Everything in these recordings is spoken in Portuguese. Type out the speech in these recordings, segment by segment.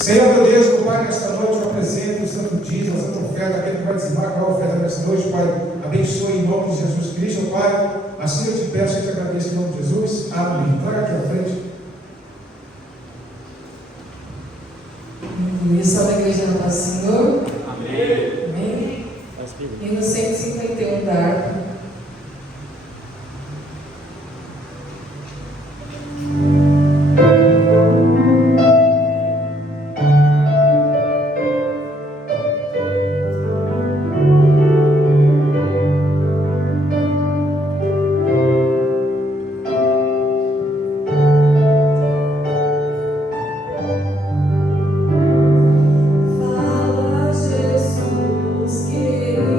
Senhor, meu Deus, meu Pai, nesta noite eu apresento o santo dízimo, a santa oferta, aquele que vai dizimar com a oferta nesta noite, Pai. Abençoe em nome de Jesus Cristo, Pai. Assim eu te peço e te agradeço em nome de Jesus. Amém. Traga aqui à frente. Missão da Igreja da Paz do Senhor. Amém. Amém. Hino 151 da harpa. Fala, Jesus querido.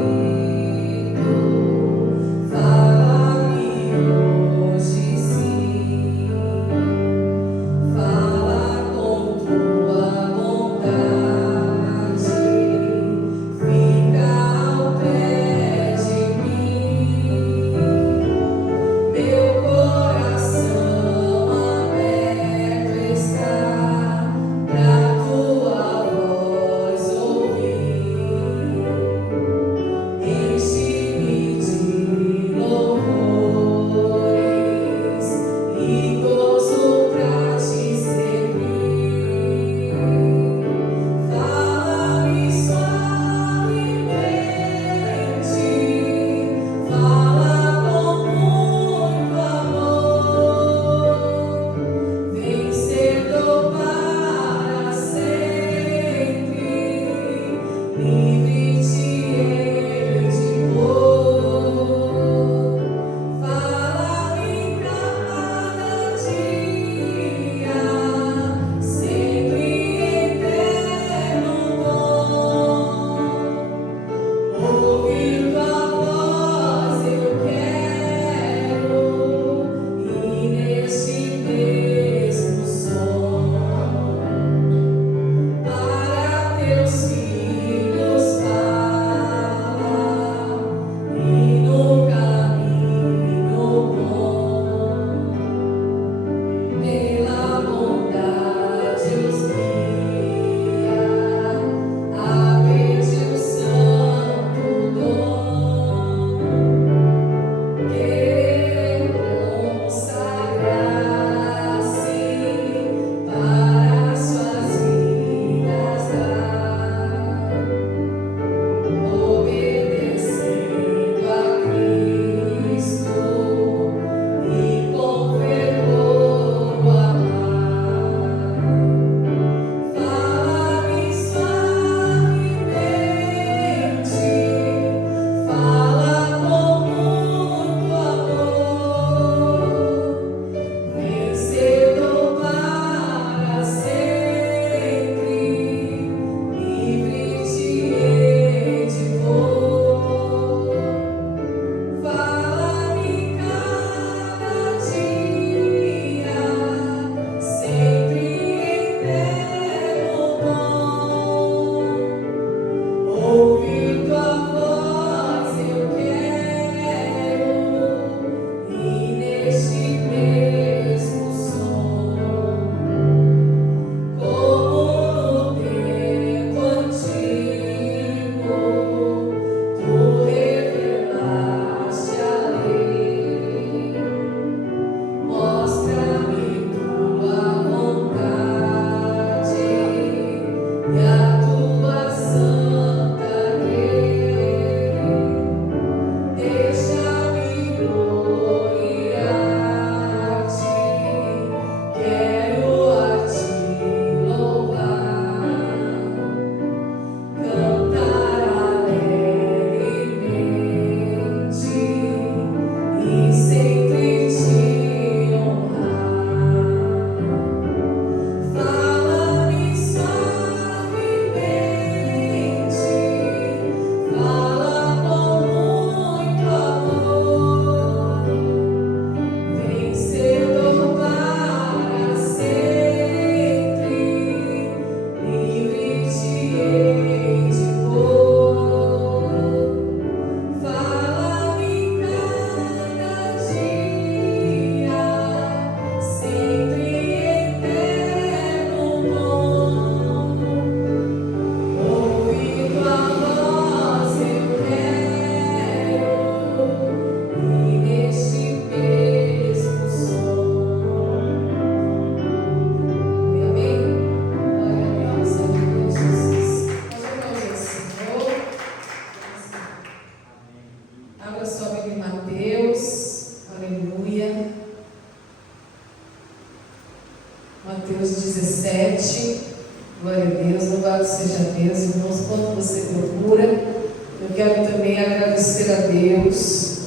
Glória a Deus, louvado seja Deus, irmãos, quando você procura. Eu quero também agradecer a Deus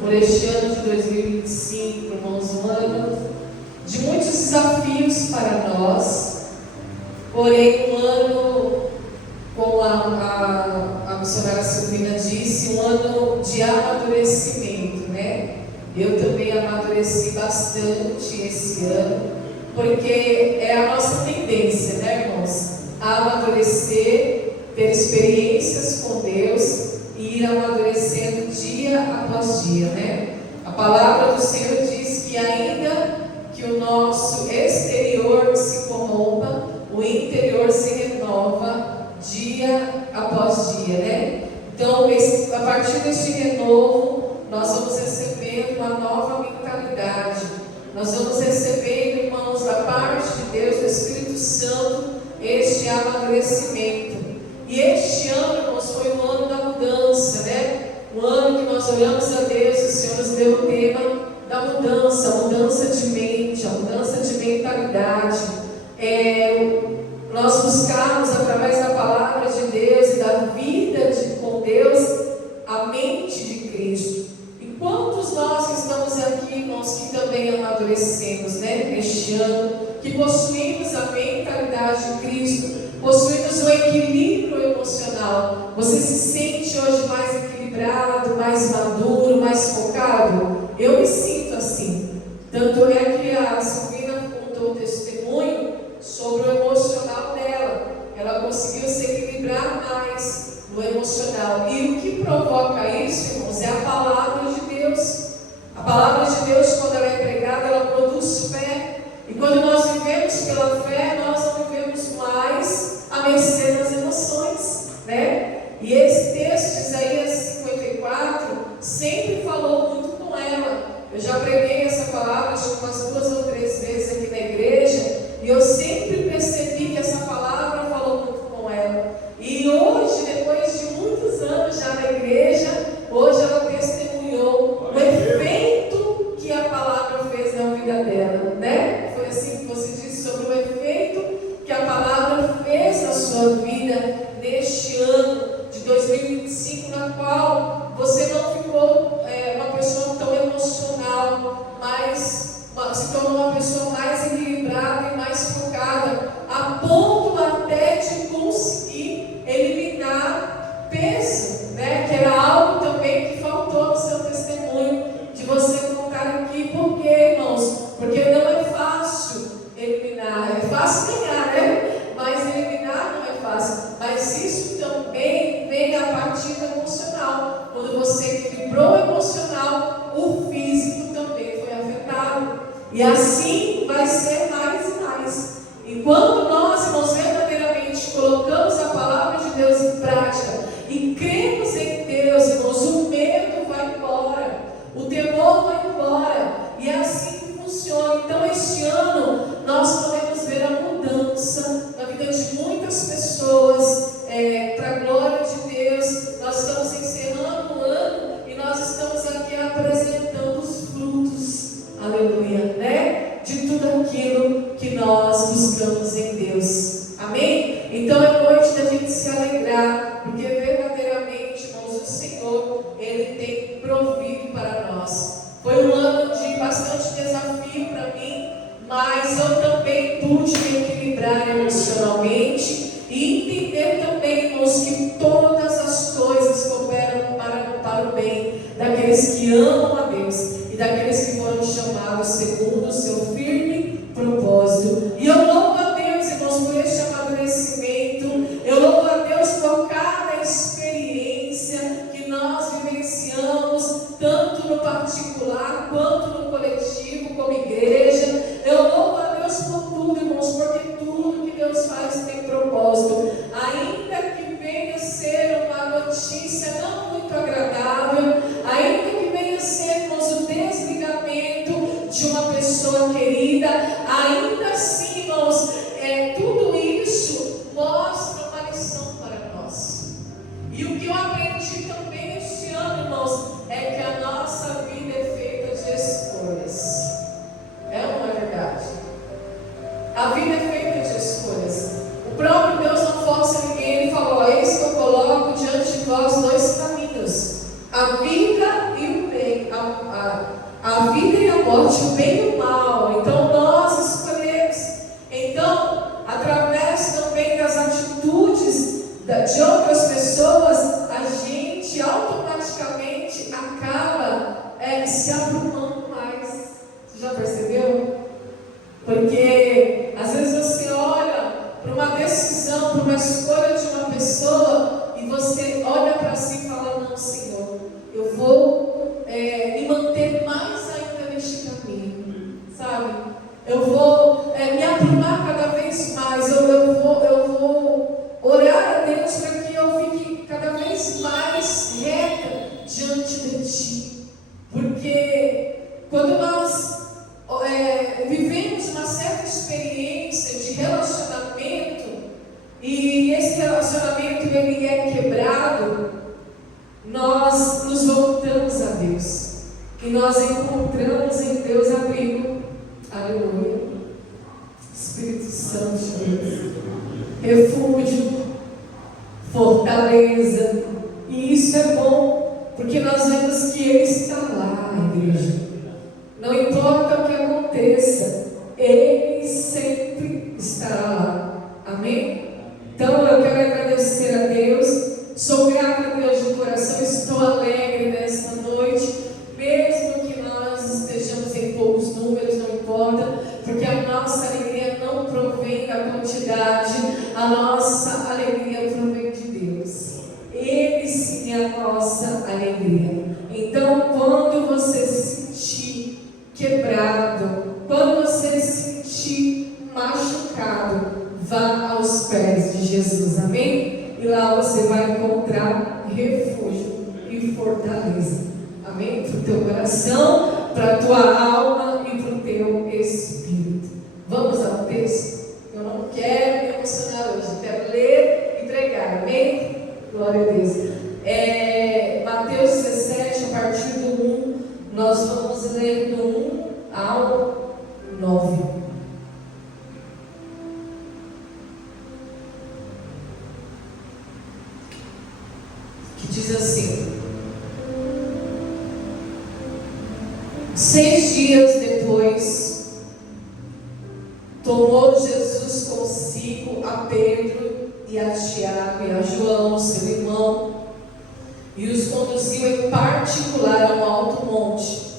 por este ano de 2025, irmãos, um ano de muitos desafios para nós, porém um ano, como a missionária Silvina disse, um ano de amadurecimento, né? Eu também amadureci bastante esse ano, porque é a nossa tendência, né, irmãos? A amadurecer, ter experiências com Deus e ir amadurecendo dia após dia, né? A palavra do Senhor diz que ainda que o nosso exterior se corrompa, o interior se renova dia após dia, né? Então, a partir deste renovo, nós vamos recebendo uma nova mentalidade. Nós vamos recebendo, irmãos, da parte de Deus, do Espírito Santo, este amadurecimento. E este ano, irmãos, foi um ano da mudança, né? Um ano que nós olhamos a Deus, o Senhor nos deu o tema da mudança, a mudança de mente, a mudança de mentalidade. Nós buscamos, através da palavra de Deus e da vida com Deus, a mente de Cristo. E quantos nós que estamos aqui, irmãos, que também amadurecemos, né, neste ano, que possuímos a mentalidade de Cristo, possuímos o equilíbrio emocional. Você se sente hoje mais equilibrado, mais maduro, mais focado? Eu me sinto assim. Tanto é que a Silvina contou o testemunho sobre o emocional dela. Ela conseguiu se equilibrar mais no emocional. E o que provoca isso, irmãos, é a palavra de Deus. A palavra de Deus, quando ela é pregada, ela produz fé. E quando nós vivemos pela fé, nós não vivemos mais a mercê das emoções, né? E esse texto, Isaías 54, sempre falou muito com ela. Eu já preguei essa palavra, acho que umas 2 ou 3 vezes aqui na igreja, e eu sempre percebi que essa palavra falou muito com ela. E hoje, depois de muitos anos já na igreja, hoje ela testemunhou o efeito que a palavra fez na vida dela, né? Foi assim que você disse sobre o efeito que a palavra fez na sua vida neste ano de 2025, na qual você não ficou uma pessoa tão emocional, mas se tornou uma pessoa mais equilibrada e mais focada, a ponto até de conseguir eliminar peso, né? Que era algo também que faltou no seu testemunho, de você colocar aqui. Por quê, irmãos? Porque não é fácil eliminar, é fácil ganhar, né? Mas eliminar não é fácil. Mas isso também vem a partir do emocional. Quando você equilibrou o emocional, o físico também foi afetado. E assim vai ser mais e mais. E quando nós, irmãos, verdadeiramente colocamos a palavra de Deus em prática e cremos em Deus, irmãos, o medo vai embora, o temor vai embora. E é assim que funciona. Então, este ano, nós podemos ver a mudança na vida de muitas pessoas, para a glória de Deus. Nós estamos encerrando o ano e nós estamos aqui apresentando os frutos, aleluia, né? De tudo aquilo que nós buscamos em Deus, amém? Então é noite da gente se alegrar, porque verdadeiramente, irmãos, o Senhor, Ele tem provido para nós. Foi um ano de bastante desafio para mim, mas eu também pude me equilibrar emocionalmente e entender também, irmãos, que todas as coisas cooperam para o bem daqueles que amam a Deus e daqueles que foram chamados segundo o seu firme propósito. E eu louvo a Deus, irmãos, por este amadurecimento. Eu louvo a Deus por cada experiência que nós vivenciamos, tanto no particular quanto no coletivo, como igreja. Eu louvo a Deus por tudo, irmãos, porque tudo que Deus faz tem propósito. Ainda que venha ser de outras pessoas, a gente automaticamente acaba se abrumando mais. Você já percebeu? Porque às vezes você olha para uma decisão, para uma escolha de uma pessoa e você olha para si e fala: não, Senhor, eu vou me manter mais ainda neste caminho, sabe? Eu vou me aprumar cada vez mais, eu vou orar a Deus para que eu fique cada vez mais reta diante de Ti. Porque quando nós vivemos uma certa experiência de relacionamento e esse relacionamento ele é quebrado, nós nos voltamos a Deus e nós encontramos em Deus abrigo. Aleluia. Espírito Santo de Deus, refúgio, fortaleza. E isso é bom, porque nós vemos que Ele está lá, igreja. Não importa o que aconteça, Ele sempre estará lá. Amém? Então eu quero agradecer a Deus. Sou grata a Deus de coração. Estou alegre nesta noite, mesmo que nós estejamos em poucos números, não importa, porque a nossa alegria não provém da quantidade, a nossa alegria provém de Deus. Ele sim é a nossa alegria. Então, quando você se sentir quebrado, quando você se sentir machucado, vá aos pés de Jesus, amém? E lá você vai encontrar refúgio e fortaleza, amém? Para o teu coração, para a tua alma e para o teu espírito. Vamos ao texto? Eu não quero me emocionar hoje, quero ler e pregar, amém? Glória a Deus. Mateus 17, a partir do 1, nós vamos ler do 1 ao 9. Que diz assim: 6 dias depois, tomou Jesus consigo a Pedro e a Tiago e a João, seu irmão, e os conduziu em particular a um alto monte.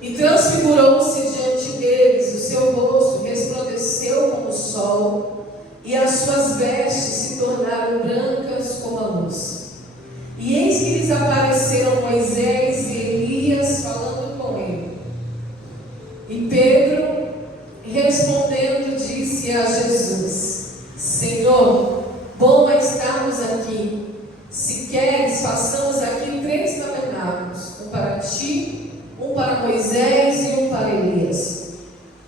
E transfigurou-se diante deles, o seu rosto resplandeceu como o sol, e as suas vestes se tornaram brancas como a luz. E eis que lhes apareceram Moisés e Elias falando com ele. E Pedro, respondendo, disse a Jesus: Senhor, bom é estarmos aqui. Se queres, façamos aqui 3 tabernáculos, um para ti, um para Moisés e um para Elias.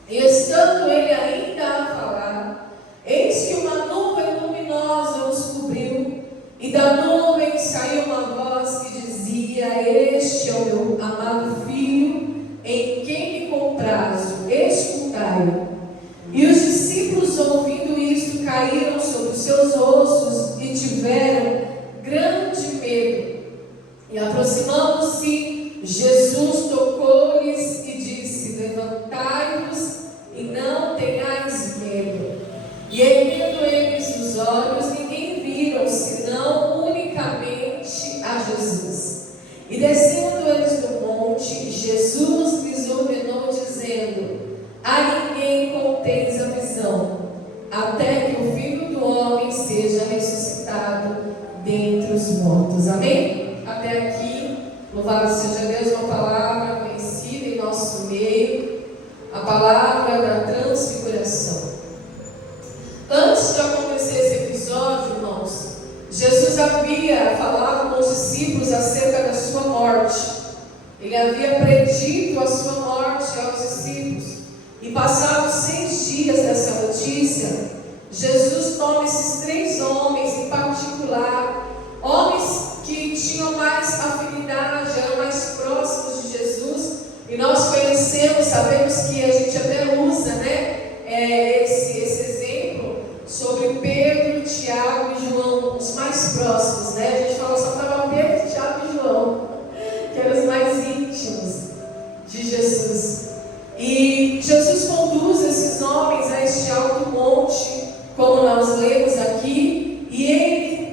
E estando ele ainda a falar, eis que uma nuvem luminosa os cobriu, e da nuvem saiu uma voz que dizia: Este é o meu amado Filho, em quem me comprazo, escutai-o. E os discípulos, ouvindo isto, caíram sobre os seus rostos e tiveram grande medo. E aproximando-se, Jesus tocou-lhes e disse: Levantai-vos e não tenhais medo. E erguendo eles os olhos, ninguém viram, senão unicamente a Jesus. E descendo eles do monte, Jesus lhes ordenou, dizendo: A ninguém conteis a visão, até que o Filho do Homem seja ressuscitado dentre os mortos. Amém? Até aqui, louvado seja Deus, uma palavra conhecida em nosso meio, a palavra da transfiguração. Antes de acontecer esse episódio, irmãos, Jesus havia falado com os discípulos acerca da sua morte. Ele havia predito a sua morte aos discípulos. E passados 6 dias dessa notícia, Jesus toma esses 3 homens em particular, homens que tinham mais afinidade, eram mais próximos de Jesus. E nós conhecemos, sabemos que a gente até usa, esse exemplo sobre Pedro, Tiago e João, os mais próximos, A gente fala só para Pedro, Tiago e João, que eram os mais íntimos de Jesus. E Jesus conduz esses homens a este alto monte, como nós lemos aqui, e ele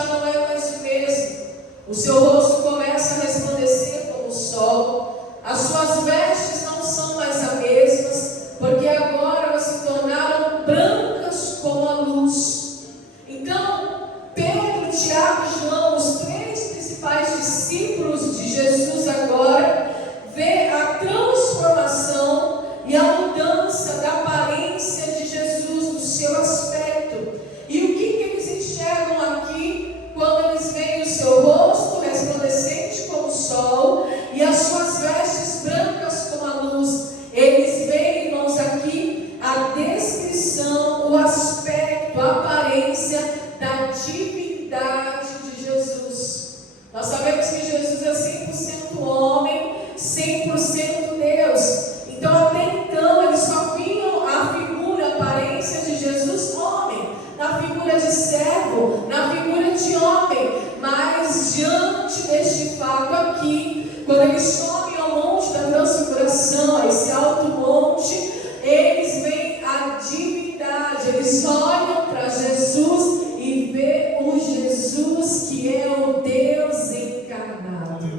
já não é mais o mesmo. O seu rosto começa a resplandecer como o sol. As suas vestes não são mais as mesmas, porque agora elas se tornaram brancas como a luz. Então, Pedro, Tiago e João, os três principais discípulos de Jesus agora, vê a transformação e a mudança da aparência de Jesus, do seu aspecto. E o que eles enxergam aqui quando eles veem o seu rosto resplandecente como o sol e as suas vestes brancas como a luz? Eles veem, irmãos, aqui a descrição, o aspecto, a aparência da divindade de Jesus. Nós sabemos que Jesus é 100% homem, 100% Deus. Então, até então, eles só viam a figura, a aparência de Jesus homem, na figura de servo, na figura de homem. Mas, diante deste fato aqui, quando eles sobem ao monte da transfiguração, a esse alto monte, eles veem a divindade, eles olham para Jesus e vê o Jesus que é o Deus encarnado.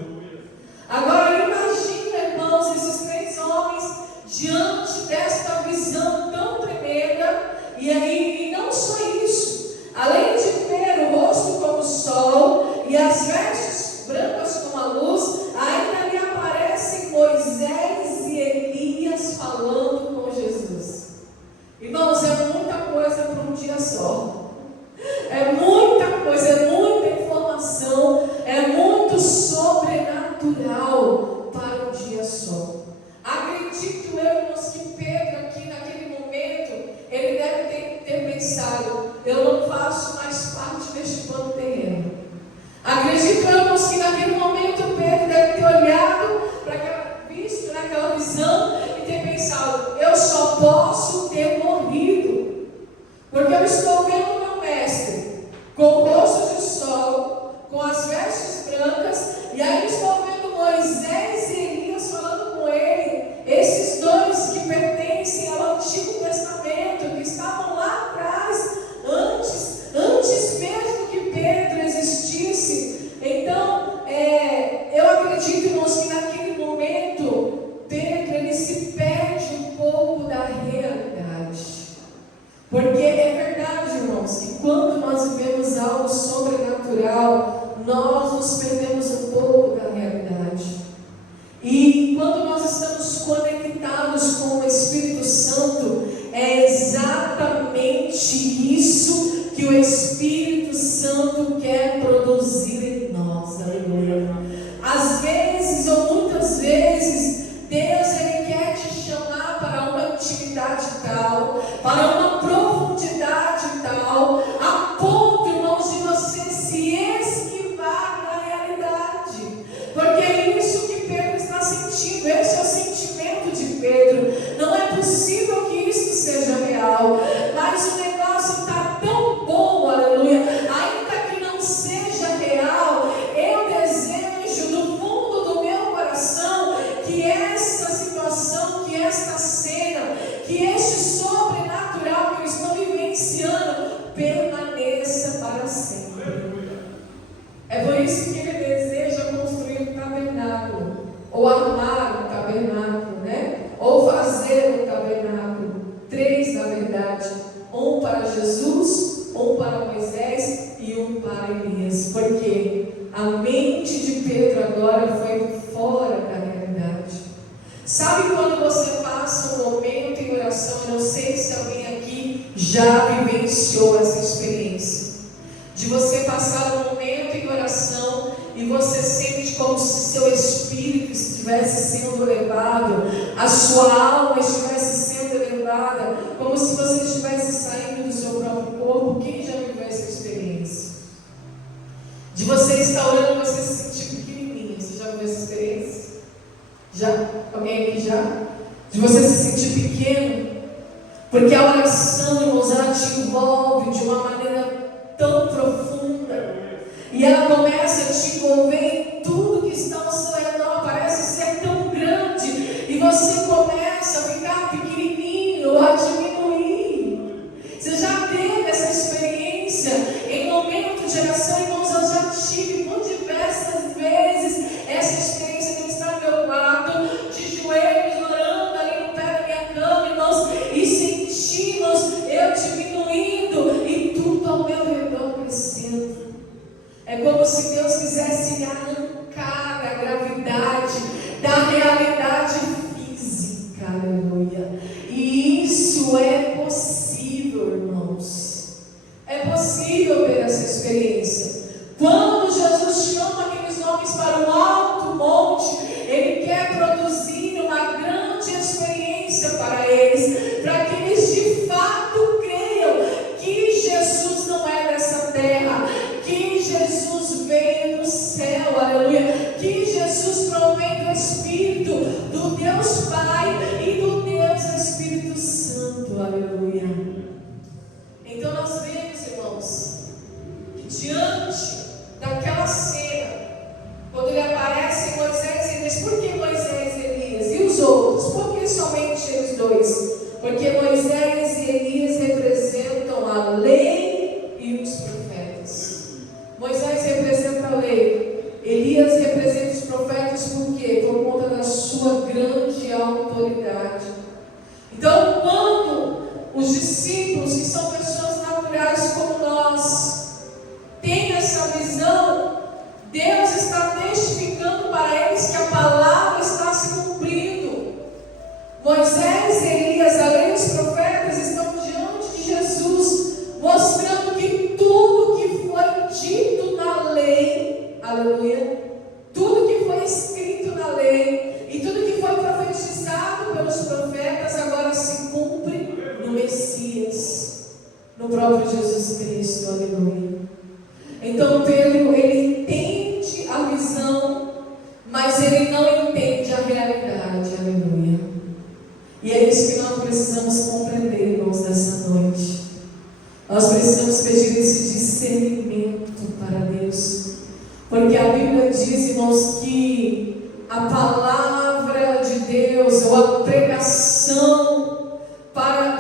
Agora imagina, irmãos, esses três homens diante desta visão tão tremenda, e não só isso, além de ver o rosto como o sol e as vestes brancas como a luz, ainda lhe aparecem Moisés e Elias falando com Jesus. Irmãos, é muita coisa para um dia só. É muita coisa, é muita informação, é muito sobrenatural para um dia só. Acredito eu, irmãos, que Pedro aqui naquele momento, ele deve ter pensado: eu não faço mais parte deste plano terreno. Acredito eu, irmãos, que naquele momento Pedro deve ter olhado para visto naquela visão e ter pensado: eu só posso ter morrido, porque eu estou vendo meu mestre com o rosto de sol, com as vestes brancas, e aí estou vendo Moisés e Elias falando com ele, esses dois que pertencem ao Antigo Testamento, que estavam lá atrás, antes mesmo que Pedro existisse. Então, eu acredito, irmãos, que naquele momento, Pedro, ele se perde um pouco da realidade. Porque é verdade, irmãos, que quando nós vivemos algo sobrenatural, nós nos perdemos um pouco da realidade. E quando nós estamos conectados com o Espírito Santo, é exatamente isso que o Espírito Santo quer produzir em nós. Aleluia. Às vezes, ou muitas vezes, Deus, ele quer te chamar para uma intimidade tal, para uma profundidade tal, a ponto, irmãos, de você se esquivar da realidade. Porque é isso que Pedro está sentindo, esse é o sentimento de Pedro. Não é possível que isso seja real, mas o negócio está tão bom, aleluia, ainda que não seja real, eu desejo do fundo do meu coração que essa situação, que esta cena, que este sobrenatural que eu estou vivenciando permaneça para sempre. É por isso que ele deseja construir um tabernáculo, ou armar um tabernáculo, né? Ou fazer um tabernáculo. 3, na verdade: um para Jesus, um para Moisés e um para Elias. Porque a mente de Pedro agora foi fora da realidade. Sabe quando você passa um momento em oração? Eu não sei se alguém aqui já vivenciou essa experiência, de você passar um momento em oração e você sente como se seu espírito estivesse sendo elevado, a sua alma estivesse sendo elevada, como se você estivesse saindo do seu próprio corpo. Quem já viveu essa experiência? De você estar orando e você se sentir pequenininho. Você já viveu essa experiência? Já? Alguém aqui já? De você se sentir pequeno? Porque a oração, irmãos, ela te envolve de uma maneira tão profunda, e ela começa a te envolver em tudo que está ao seu redor, parece ser tão grande, e você começa a ficar pequenininho, a diminuir. Você já teve essa experiência em momento de oração, em É como se Deus quisesse arrancar a gravidade da realidade física, aleluia. E isso é possível, irmãos. É possível ter essa experiência. Quando Jesus chama aqueles homens para um alto monte, Ele quer produzir uma grande experiência para eles, para que eles de fato creiam que Jesus não é dessa terra, que Jesus veio do céu, aleluia, que Jesus provém do Espírito, do Deus Pai e do Deus Espírito Santo, aleluia. Então nós vemos, irmãos, que diante daquela cena, quando ele aparece Moisés e Elias, por que Moisés e Elias? E os outros? Por que somente eles dois? Porque Moisés e Elias representam a lei e os profetas. Moisés representa a lei, Elias representa os profetas, por quê? Por conta da sua grande autoridade. Então, quando os discípulos, que são pessoas naturais como nós, têm essa visão, Deus está testificando para eles que a palavra está se cumprindo. Moisés e Elias, além dos profetas, estão diante de Jesus, mostrando que tudo que foi dito na lei, aleluia, tudo que foi escrito na lei e tudo que foi profetizado pelos profetas agora se cumpre no Messias, no próprio Jesus Cristo, aleluia. Então Pedro, ele entende a visão, mas ele não entende a realidade, aleluia. E é isso que nós precisamos compreender, irmãos, nessa noite. Nós precisamos pedir esse discernimento para Deus, porque a Bíblia diz, irmãos, que a palavra de Deus, ou a pregação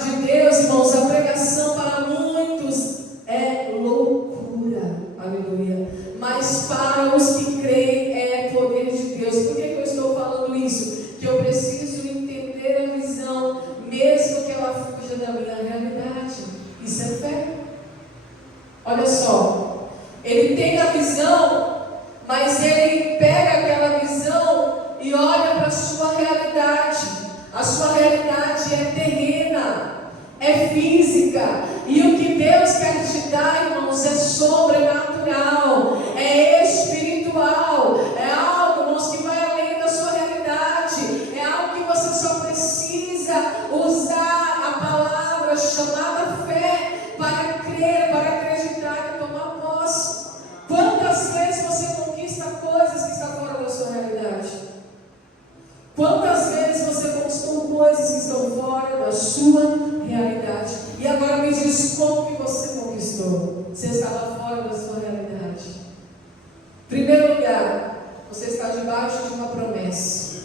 de Deus, irmãos, a pregação para muitos é loucura, aleluia, mas para os que creem é poder de Deus. Por que eu estou falando isso? Que eu preciso entender a visão, mesmo que ela fuja da minha realidade. Isso é fé. Olha só, ele tem a visão, mas ele pega aquela visão e olha para a sua realidade. A sua realidade é terrena, é física, e o que Deus quer te dar, irmãos, é sobrenatural, é espiritual, é algo, irmãos, que vai além da sua realidade, é algo que você só precisa usar a palavra chamada fé para crer, para acreditar e tomar posse. Quantas vezes você conquista coisas que estão fora da sua realidade? Quantas vezes você conquistou coisas que estão fora da sua realidade? E agora me diz como que você conquistou. Você estava fora da sua realidade. Em primeiro lugar, você está debaixo de uma promessa.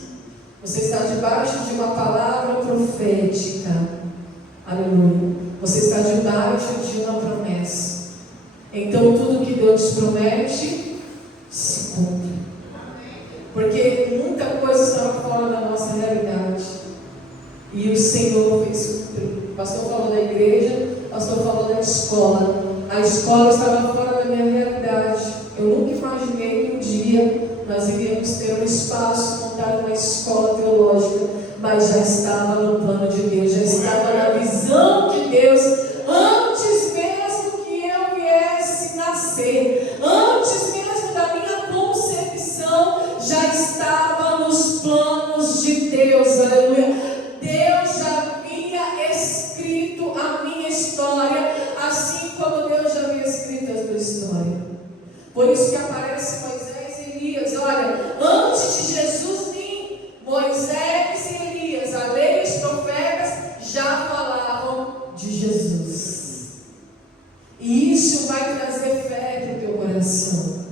Você está debaixo de uma palavra profética. Aleluia. Você está debaixo de uma promessa. Então tudo que Deus promete se cumpre. Porque muita coisa estava fora da nossa realidade. E o Senhor fez cumprir. O pastor falou da igreja, o pastor falou da escola. A escola estava fora da minha realidade. Eu nunca imaginei que um dia nós iríamos ter um espaço, montar uma escola teológica. Mas já estava no plano de Deus, já estava na visão de Deus. Antes mesmo que eu viesse nascer, antes mesmo da minha concepção, já estava nos planos de Deus, aleluia. Deus já havia escrito a minha história, assim como Deus já havia escrito a tua história. Por isso que aparece Moisés e Elias. Olha, antes de Jesus vir, Moisés e Elias, a lei e os profetas já falavam de Jesus. E isso vai trazer fé para o teu coração.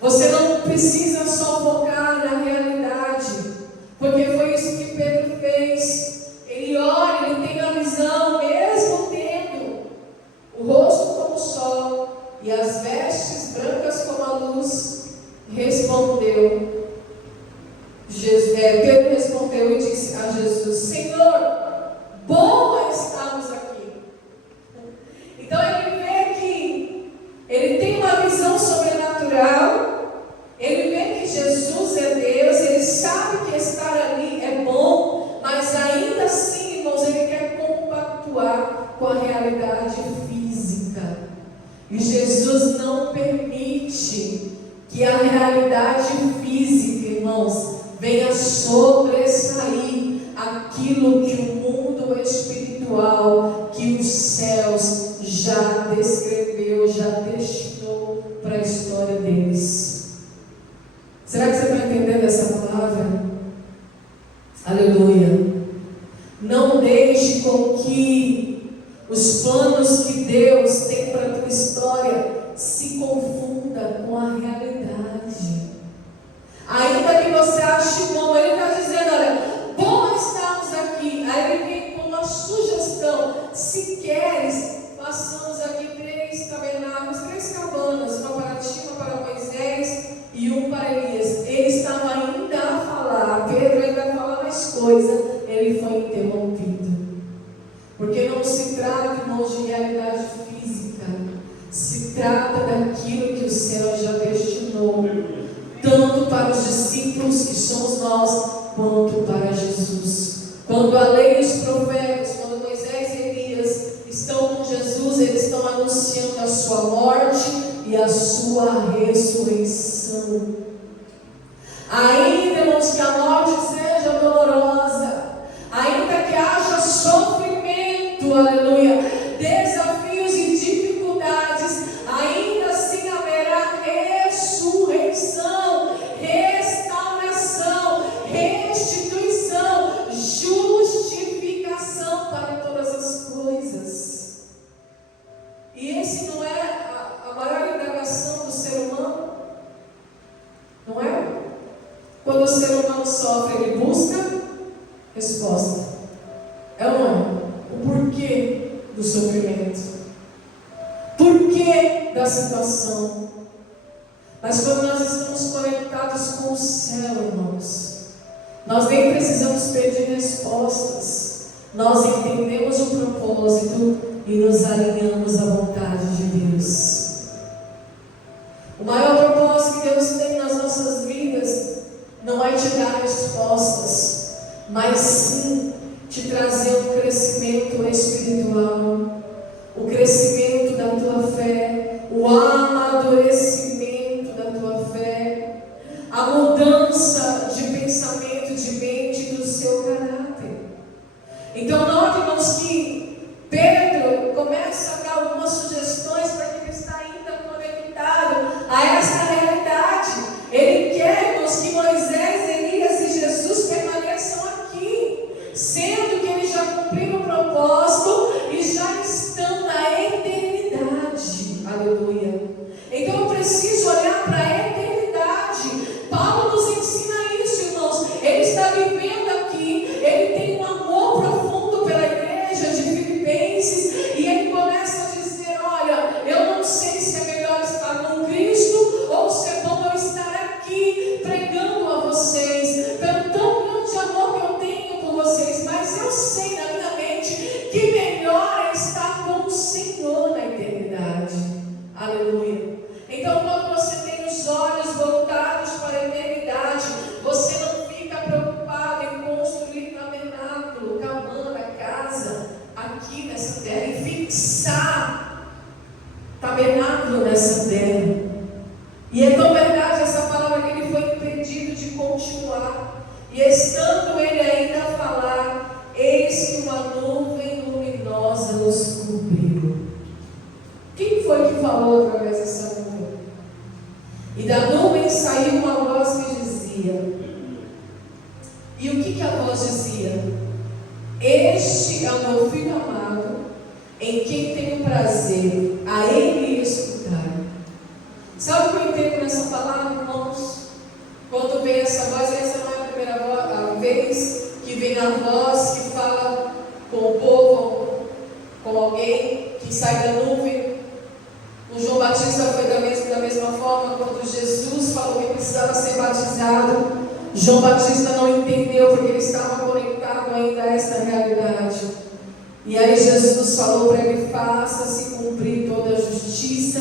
Você não precisa só focar na realidade, porque foi isso que Pedro fez. Ele olha, ele tem a visão, mesmo tendo o rosto como o sol e as vestes brancas como a luz. Respondeu, Pedro respondeu e disse a Jesus: Senhor, bom é estarmos aqui. Então ele vê que ele tem uma visão sobre Jesus não permite que a realidade física, irmãos, venha sobressair aquilo que o mundo espiritual, que os céus já descreveu, já destinou para a história deles. Será que você está entendendo essa palavra? Aleluia. Não deixe com que os planos que Deus tem para a tua história se confunda com a realidade. Ainda que você ache bom, ele está dizendo, olha, bom estamos aqui. Aí ele vem com uma sugestão: se queres, façamos aqui 3 tabernáculos, 3 cabanas, uma para ti, uma para Moisés e um para Elias. Ele estava ainda a falar, Pedro ainda vai falar mais coisa, ele foi interrompido. Porque não se trata, irmãos, de realidade física, se trata daquilo que o céu já destinou, tanto para os discípulos, que somos nós, quanto para Jesus. Quando a lei e os profetas, quando Moisés e Elias estão com Jesus, eles estão anunciando a sua morte e a sua ressurreição. Ainda, irmãos, que a morte seja dolorosa, ainda que haja sofrimento, aleluia, desafios e dificuldades, ainda assim haverá ressurreição, restauração, restituição, justificação para todas as coisas. E esse não é a maior indagação do ser humano? Não é? Quando o ser humano sofre, ele busca resposta. É ou não é? O porquê do sofrimento, porquê da situação. Mas quando nós estamos conectados com o céu, irmãos, nós nem precisamos pedir respostas. Nós entendemos o propósito e nos alinhamos à vontade de Deus. O maior propósito que Deus tem nas nossas vidas não é te dar respostas, mas sim te trazer um crescimento espiritual, o crescimento da tua fé, o amadurecimento da tua fé, a mudança de pensamento, de mente, do seu caráter. Então, note, irmãos, que Pedro começa a dar algumas sugestões para quem está ainda conectado a essa realidade. Ele quer, irmãos, que Moisés, Elias e Jesus permaneçam aqui, sendo que eles já cumpriram o propósito e já estão na eternidade. Aleluia. Então eu preciso olhar para a eternidade. Paulo nos ensina isso, irmãos. Ele está vivendo aqui, ele tem um amor profundo pela igreja de Filipenses, e ele começa a dizer: olha, eu não sei se é melhor estar com Cristo ou se é bom eu estar aqui pregando a vocês, pelo tão grande amor que eu tenho por vocês, mas eu sei na minha mente que melhor é estar com o Senhor na eternidade. Aleluia. Então, quando você tem os olhos voltados para a eternidade, você não fica preocupado em construir tabernáculo, cabana, casa aqui nessa terra, e fixar tabernáculo nessa terra. E é tão verdade essa palavra que ele foi impedido de continuar. E estando ele ainda a falar, eis que uma nuvem luminosa nos cobriu. Quem foi que falou através dessa nuvem? E da nuvem saiu uma voz que dizia. E o que a voz dizia? Este é o meu filho amado, em quem tenho prazer, a ele escutar. Sabe o que eu entendo nessa palavra, irmãos? Quando vem essa voz, essa não é a primeira vez que vem a voz que fala com o povo, com alguém que sai da nuvem. O João Batista foi da mesma forma. Quando Jesus falou que precisava ser batizado, João Batista não entendeu, porque ele estava conectado ainda a esta realidade. E aí Jesus falou para ele: faça-se cumprir toda a justiça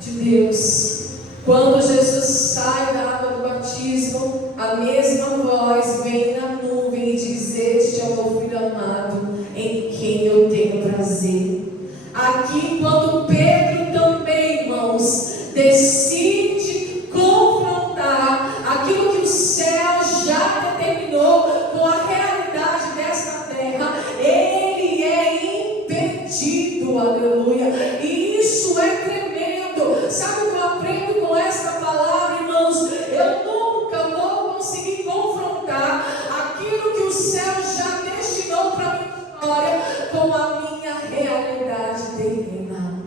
de Deus. Quando Jesus sai da água do batismo, a mesma voz vem na nuvem e diz: este é o meu filho amado, em quem eu tenho prazer. Aqui, quando Pedro também, irmãos, decide confrontar aquilo que o céu já determinou com a realidade desta terra, ele é impedido, aleluia. E isso é tremendo. Sabe o que eu aprendo com esta palavra, irmãos? Eu nunca vou conseguir confrontar aquilo que o céu já destinou para a minha história com a minha realidade terrena.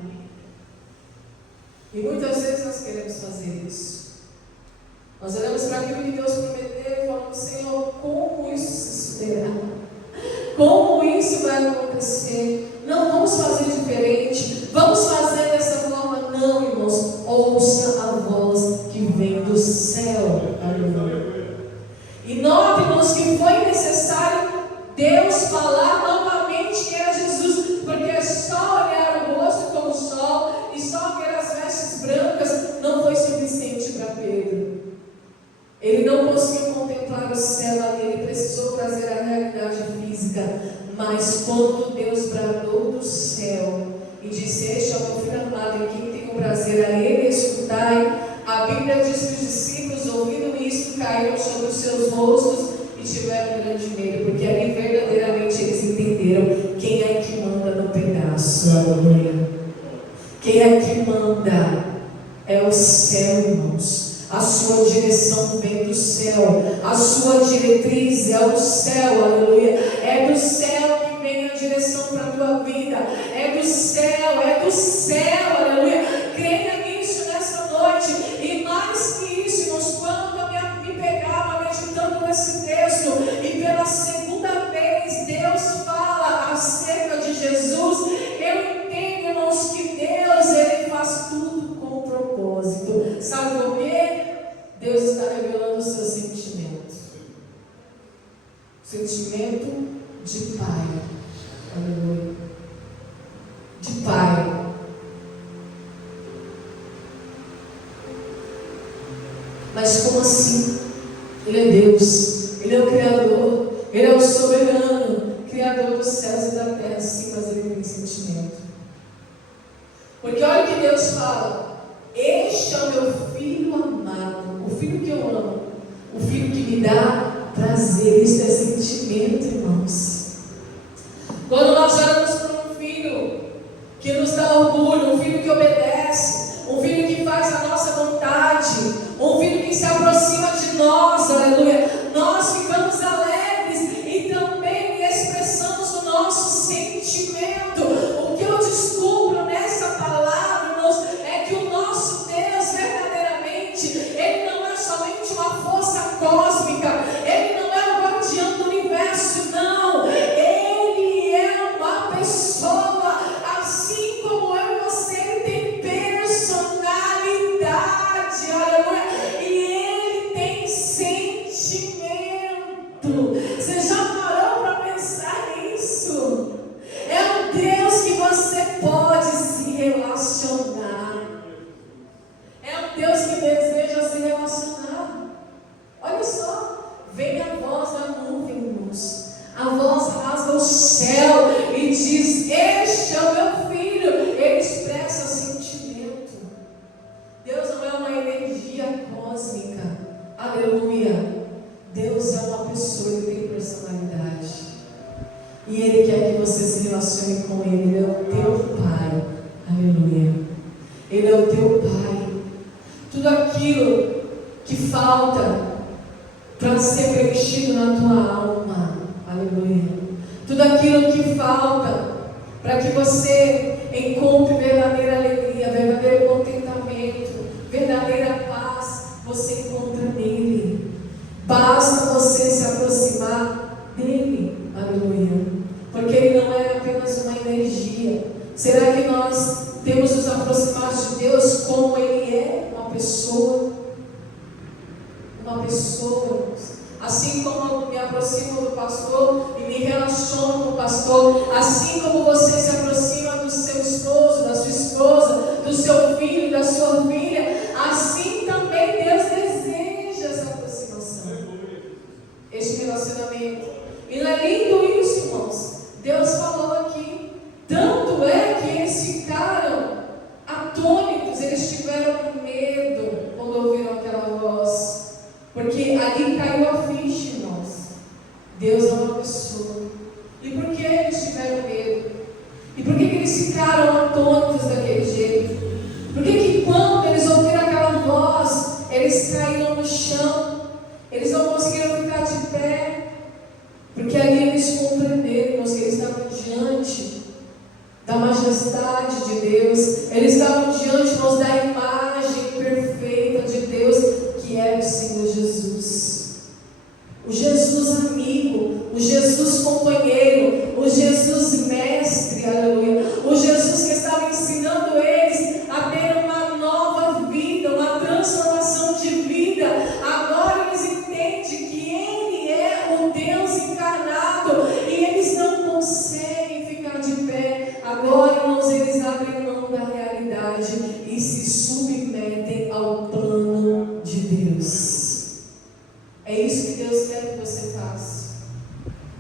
E muitas vezes nós queremos fazer isso. Nós olhamos para aquilo que Deus prometeu e falamos: Senhor, como isso se superará? Como isso vai acontecer? Não vamos fazer diferente. Vamos fazer dessa forma. Não, irmãos. Ouça a voz que vem do céu. Aleluia. E note, irmãos, que foi necessário Deus falar novamente que era Jesus, porque só olhar o rosto como o sol e só ver as vestes brancas não foi suficiente para Pedro. Ele não conseguiu contemplar o céu ali, ele precisou trazer a realidade física. Mas quando Deus bradou do céu e disse: Este é o meu filho amado, em quem tenho prazer, a ele escutai, a Bíblia diz que os discípulos, ouvindo isso, caíram sobre os seus rostos e tiveram grande medo, porque ali verdadeiramente eles entenderam quem é que manda no pedaço. Quem é que manda é o céu, irmãos. A sua direção vem do céu, a sua diretriz é o céu, aleluia. É do céu que vem a direção para a tua vida, é do céu, aleluia. Creia nisso nessa noite. E mais que isso, irmãos, quando eu me pegava meditando nesse texto, e pela segunda vez Deus fala acerca de Jesus, eu entendo, irmãos, que Deus, ele faz tudo com propósito. Sabe por quê? Deus está revelando o seu sentimento. Sentimento de pai. Aleluia. De pai. Mas como assim? Ele é Deus. Ele é o Criador. Ele é o soberano, Criador dos céus e da terra. Sim, mas ele tem sentimento. Porque olha o que Deus fala: Este é o meu filho amado, o filho que eu amo, o filho que me dá prazer. Isso é sentimento, irmãos. Quando nós olhamos para um filho que nos dá orgulho, um filho que obedece, um filho que faz a nossa vontade, um filho que se aproxima de nós, aleluia, nós ficamos alegres e também expressamos o nosso sentimento. O que eu descubro nessa palavra, irmãos, é que o nosso Deus verdadeiramente, ele não é somente uma força cósmica, ele não é o guardião do universo, não. Ele é uma pessoa, assim como eu e você, ele tem personalidade, aleluia, e ele tem sentimento. Você já parou para pensar nisso? É um Deus que você pode se relacionar. É um Deus que deseja se relacionar. Olha só, vem a voz da nuvem, irmãos. A voz rasga o céu e diz: Este é o meu filho. Ele expressa sentimento. Deus não é uma energia cósmica. Aleluia. Deus é uma pessoa, ele tem personalidade. E ele quer que você se relacione com ele. Ele é o teu pai. Aleluia. Ele é o teu pai. Tudo aquilo que falta para ser preenchido na tua alma, aleluia. Tudo aquilo que falta para que você encontre verdadeira alegria, verdadeiro contentamento, verdadeira paz, você encontra nele. Basta você se aproximar dele, aleluia. Porque ele não é apenas uma energia. Será que nós temos nos aproximado de Deus como ele é? Uma pessoa. Uma pessoa. Assim como eu me aproximo do pastor e me relaciono com o pastor, assim como você se aproxima do seu esposo, da sua esposa, do seu filho, da sua filha, assim também Deus deseja essa aproximação, este relacionamento. E não é lindo isso, irmãos? Deus falou aqui, tanto é que eles ficaram atônitos, eles tiveram submetem ao plano de Deus. É isso que Deus quer que você faça.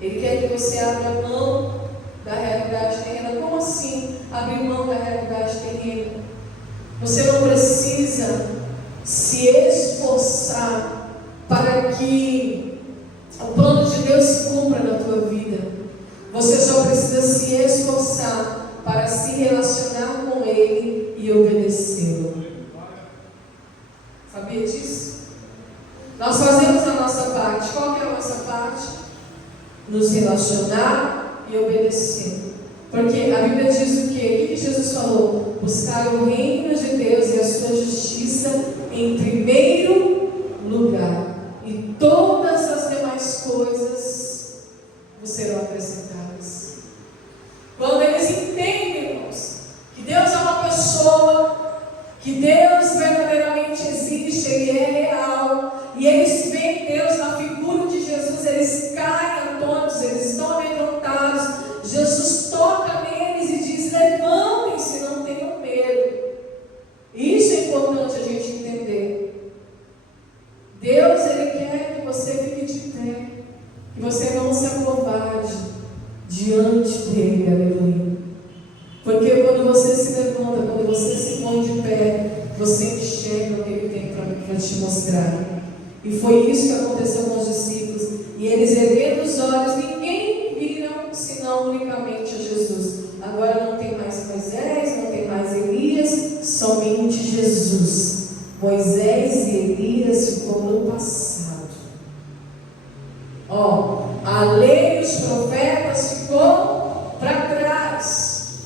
Ele quer que você abra mão da realidade terrena. Como assim abrir mão da realidade terrena? Você não precisa se esforçar para que o plano de Deus se cumpra na tua vida. Você só precisa se esforçar para se relacionar com Ele e obedecê-lo. Sabia disso? Nós fazemos a nossa parte. Qual que é a nossa parte? Nos relacionar e obedecer. Porque a Bíblia diz o quê? O que Jesus falou? Buscar o reino de Deus e a sua justiça em primeiro lugar. E todas as demais coisas vos serão acrescentadas. Quando eles entendem, irmãos, que Deus é uma pessoa, que Deus verdadeiramente existe, Ele é real, e eles veem Deus na figura de Jesus, eles caem atônitos, eles estão amedrontados. Jesus toca neles e diz: levantem-se, não tenham medo. Isso é importante a gente entender. Deus, Ele quer que você fique de pé, que você não se acovarde diante dele, aleluia. Porque quando você se levanta, quando você se põe de pé, você enxerga o que Ele tem para te mostrar. E foi isso que aconteceu com os discípulos. E eles, erguendo os olhos, ninguém viram senão unicamente a Jesus. Agora não tem mais Moisés, não tem mais Elias, somente Jesus. Moisés e Elias ficou no passado. A lei dos profetas ficou para trás.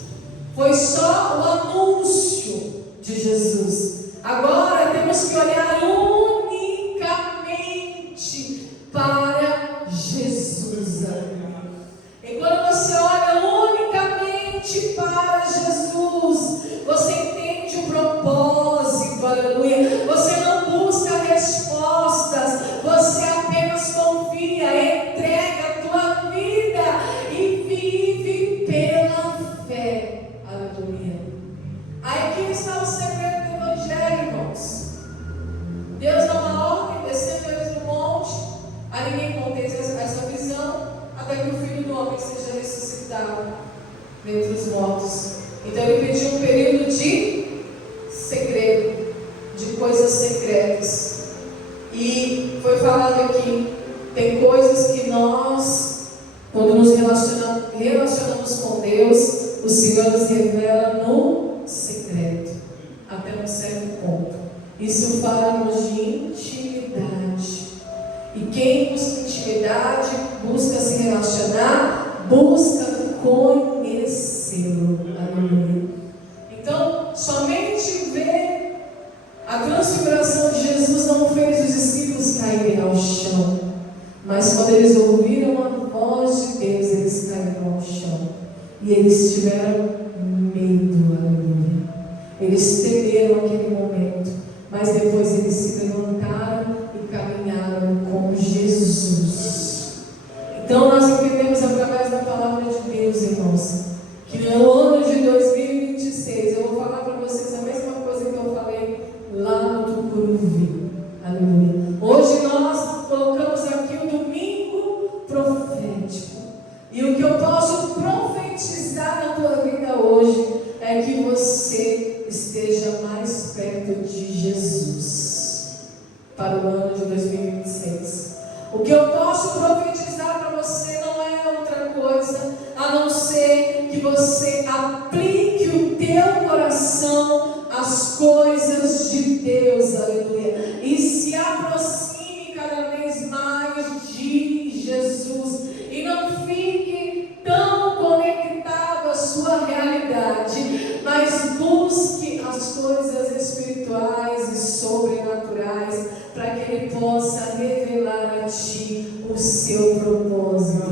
Foi só o anúncio de Jesus. Agora temos que olhar unicamente para Jesus. E quando você olha unicamente para Jesus, você entende o propósito, aleluia. Você não busca respostas, você apenas confia, entrega a tua vida e vive pela fé, aleluia. Aí aqui está o segredo do Evangelho, irmãos. Deus dá uma ordem, descendo eles no monte, a ninguém conteis essa visão, até que o Filho do Homem seja ressuscitado dentre os mortos. Então Ele pediu um período de segredo, de coisas secretas. E foi falado aqui, tem coisas que nós, quando nos relacionamos com Deus, o Senhor nos revela no secreto, até um certo ponto. Isso fala-nos de intimidade. E quem busca intimidade, busca se relacionar, busca conhecê-lo. Aleluia. Então, somente ver a transfiguração de Jesus não fez os discípulos caírem ao chão. Mas quando eles ouviram a voz de Deus, eles caíram ao chão. E eles tiveram medo, aleluia. Eles temeram aquele momento. Mas depois eles se levantaram e caminharam com Jesus. Então nós entendemos através da palavra de Deus, irmãos, que no ano de 2026, eu vou falar para vocês a mesma coisa que eu falei lá no Tucuruvi. Aleluia. Hoje nós colocamos aqui o domingo profético. E o que eu posso profetizar na tua vida hoje é que você esteja mais perto de Jesus para o ano de 2026. O que eu posso profetizar para você não é outra coisa a não ser que você aplique o teu coração às coisas de Deus, aleluia, e se aproxime cada vez mais de Jesus e não fique tão conectado à sua realidade, mas busque as coisas espirituais e sobrenaturais para que Ele possa revelar a ti o seu propósito.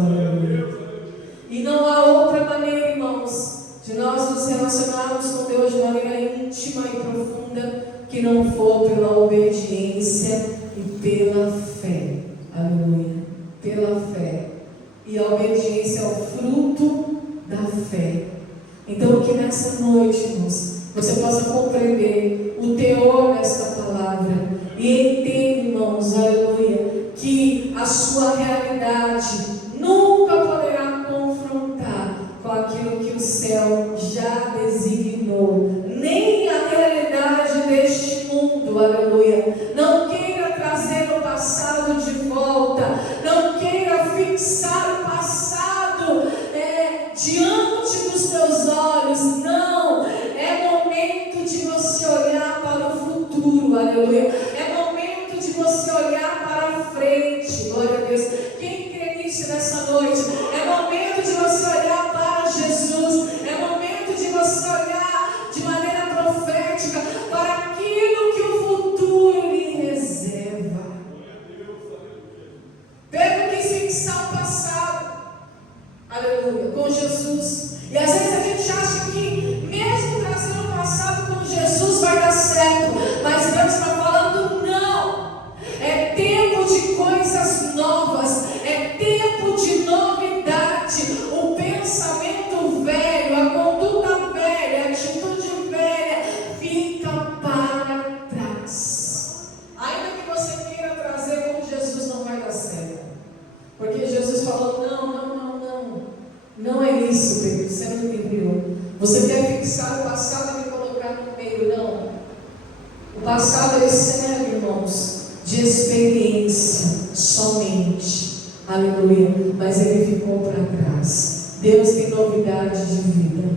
E não há outra maneira, irmãos, de nós nos relacionarmos com Deus de maneira íntima e profunda que não for pela obediência e pela fé. Aleluia. Pela fé. E a obediência é o fruto da fé. Então que nessa noite, irmãos, você possa compreender o teor esta palavra e entenda, irmãos, aleluia, que a sua realidade nunca poderá confrontar com aquilo que o céu já designou, nem a realidade deste mundo, aleluia. Não queira trazer o passado de volta, não queira fixar o passado diante dos teus olhos, não. É momento de você olhar para o futuro, aleluia. É momento de você olhar para a frente, glória a Deus. Quem crê nisso nessa noite? É momento de você olhar para Jesus, é momento de você olhar de maneira profética para aquilo que o futuro lhe reserva. Pedro quis fixar o passado, aleluia, com Jesus. E às vezes a gente acha que mesmo trazendo o passado com Jesus vai dar certo, mas Deus está falando não. É tempo de coisas novas, é tempo de novidade. O pensamento velho, a conduta velha, a atitude velha fica para trás. Ainda que você queira trazer com Jesus, não vai dar certo, porque Jesus falou não é isso, Pedro, você não entendeu. Você quer fixar o passado e me colocar no meio, não. O passado ele serve, irmãos, de experiência somente, aleluia, mas ele ficou para trás. Deus tem novidade de vida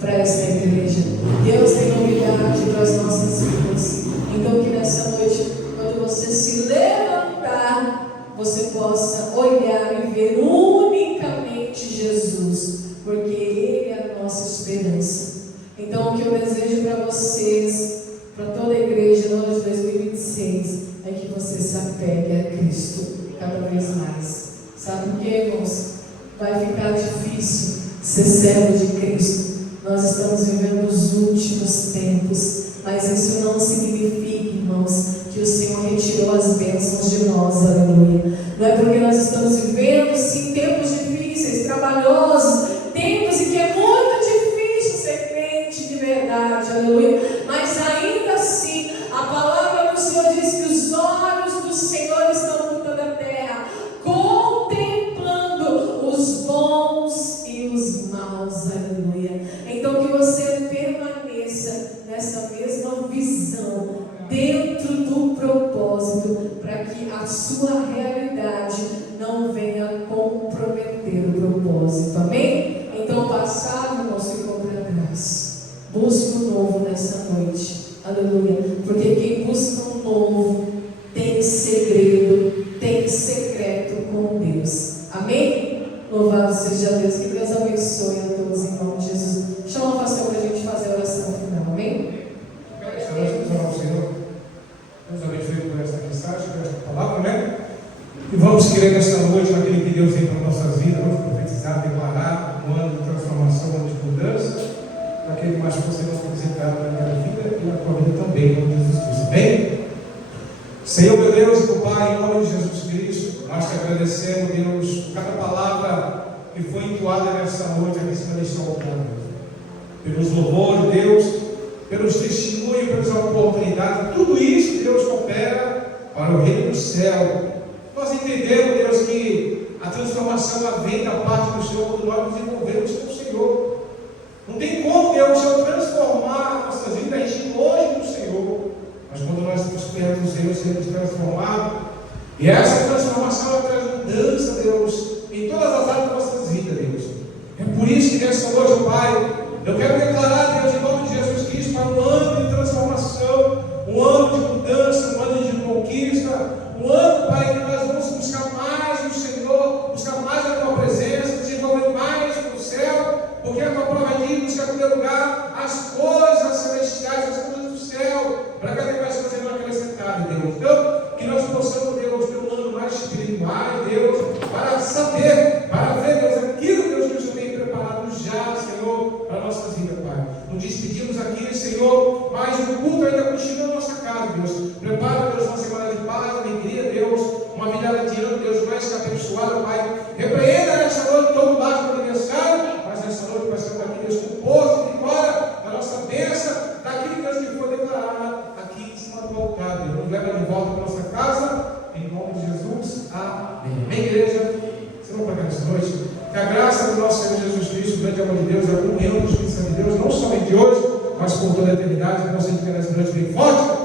para esta igreja, Deus tem novidade para as nossas vidas. Então que nessa noite, quando você se levantar, você possa olhar e ver unicamente Jesus, porque Ele é a nossa esperança. Então o que eu desejo para vocês, para toda a igreja no ano de 2026, é que você se apegue a Cristo cada vez mais. Sabe por quê, irmãos? Vai ficar difícil ser servo de Cristo. Nós estamos vivendo os últimos tempos, mas isso não significa, irmãos, que o Senhor retirou as bênçãos de nós, aleluia. Não é porque nós estamos vivendo, sim, tempos difíceis, trabalhosos, tempos em que é muito difícil ser crente de verdade, aleluia. Mas ainda assim, a palavra do Senhor diz que os olhos do Senhor estão por toda a terra, contemplando os bons e os maus, aleluia. Então que você permaneça nessa mesma visão, dentro do propósito, para que a sua realidade não venha comprometer o propósito, amém? Então o passado, irmãos, ficou para trás. Busque um novo nessa noite, aleluia, porque quem busca um novo tem segredo, tem secreto com Deus, amém? Louvado seja Deus, que Deus abençoe a todos em nome de Jesus. Chama o pastor para a gente fazer a oração final, amém? Essa noite vamos orar ao Senhor. Deus abençoe por esta mensagem, por esta palavra, né? E vamos querer nesta noite, naquele que Deus tem para nossas vidas, vamos profetizar, declarar um ano de transformação, um ano de mudança, para aquele mais que você não apresentado na minha vida e na tua vida também, em nome de Jesus Cristo. Bem? Senhor, meu Deus e meu Pai, em nome de Jesus Cristo, nós te agradecemos, Deus, por cada palavra que foi entoada nesta noite aqui em cima deste altar, pelos louvores, Deus, pelos testemunhos, pelas oportunidades, tudo isso, Deus, coopera para o reino do céu. Nós entendemos, Deus, que a transformação vem da parte do Senhor quando nós nos envolvemos com o Senhor. Não tem como, Deus, o Senhor transformar nossas vidas, a gente longe do Senhor, mas quando nós estamos perto do Senhor, seremos transformados, e essa transformação traz mudança, Deus, em todas as áreas das nossas vidas, Deus. É por isso que nessa noite, Pai, eu quero declarar, Deus, em nome de Jesus Cristo, para um ano de transformação, um ano de mudança, um ano de conquista, um ano, Pai, que nós vamos buscar mais o Senhor, buscar mais a Tua presença, desenvolver mais o céu, porque a Tua palavra diz, buscar em primeiro lugar as coisas celestiais, as coisas do céu, para cada vez mais fazer uma acrescentada, Deus. Então, que nós possamos, Deus, ter um ano mais espiritual, Deus, para saber, para ver, Deus, aquilo, Deus, que o Senhor tem preparado já, Senhor, para a nossa vida, Pai. Nos despedimos aqui, Senhor, mas o culto ainda continua na nossa casa, Deus. Prepara, Deus, uma semana de paz, alegria, Deus, uma virada de ano, Deus, mais que abençoada, Pai. Repreenda nessa noite todo o baixo do aniversário, mas nessa noite nós estamos aqui, Deus, com o posto de fora da nossa bênção, daquilo, Deus, que foi declarado aqui em cima do nosso Senhor Jesus Cristo, o grande amor de Deus, a comunhão do Espírito Santo de Deus, não somente hoje, mas por toda a eternidade, que você tenha nessa noite bem forte.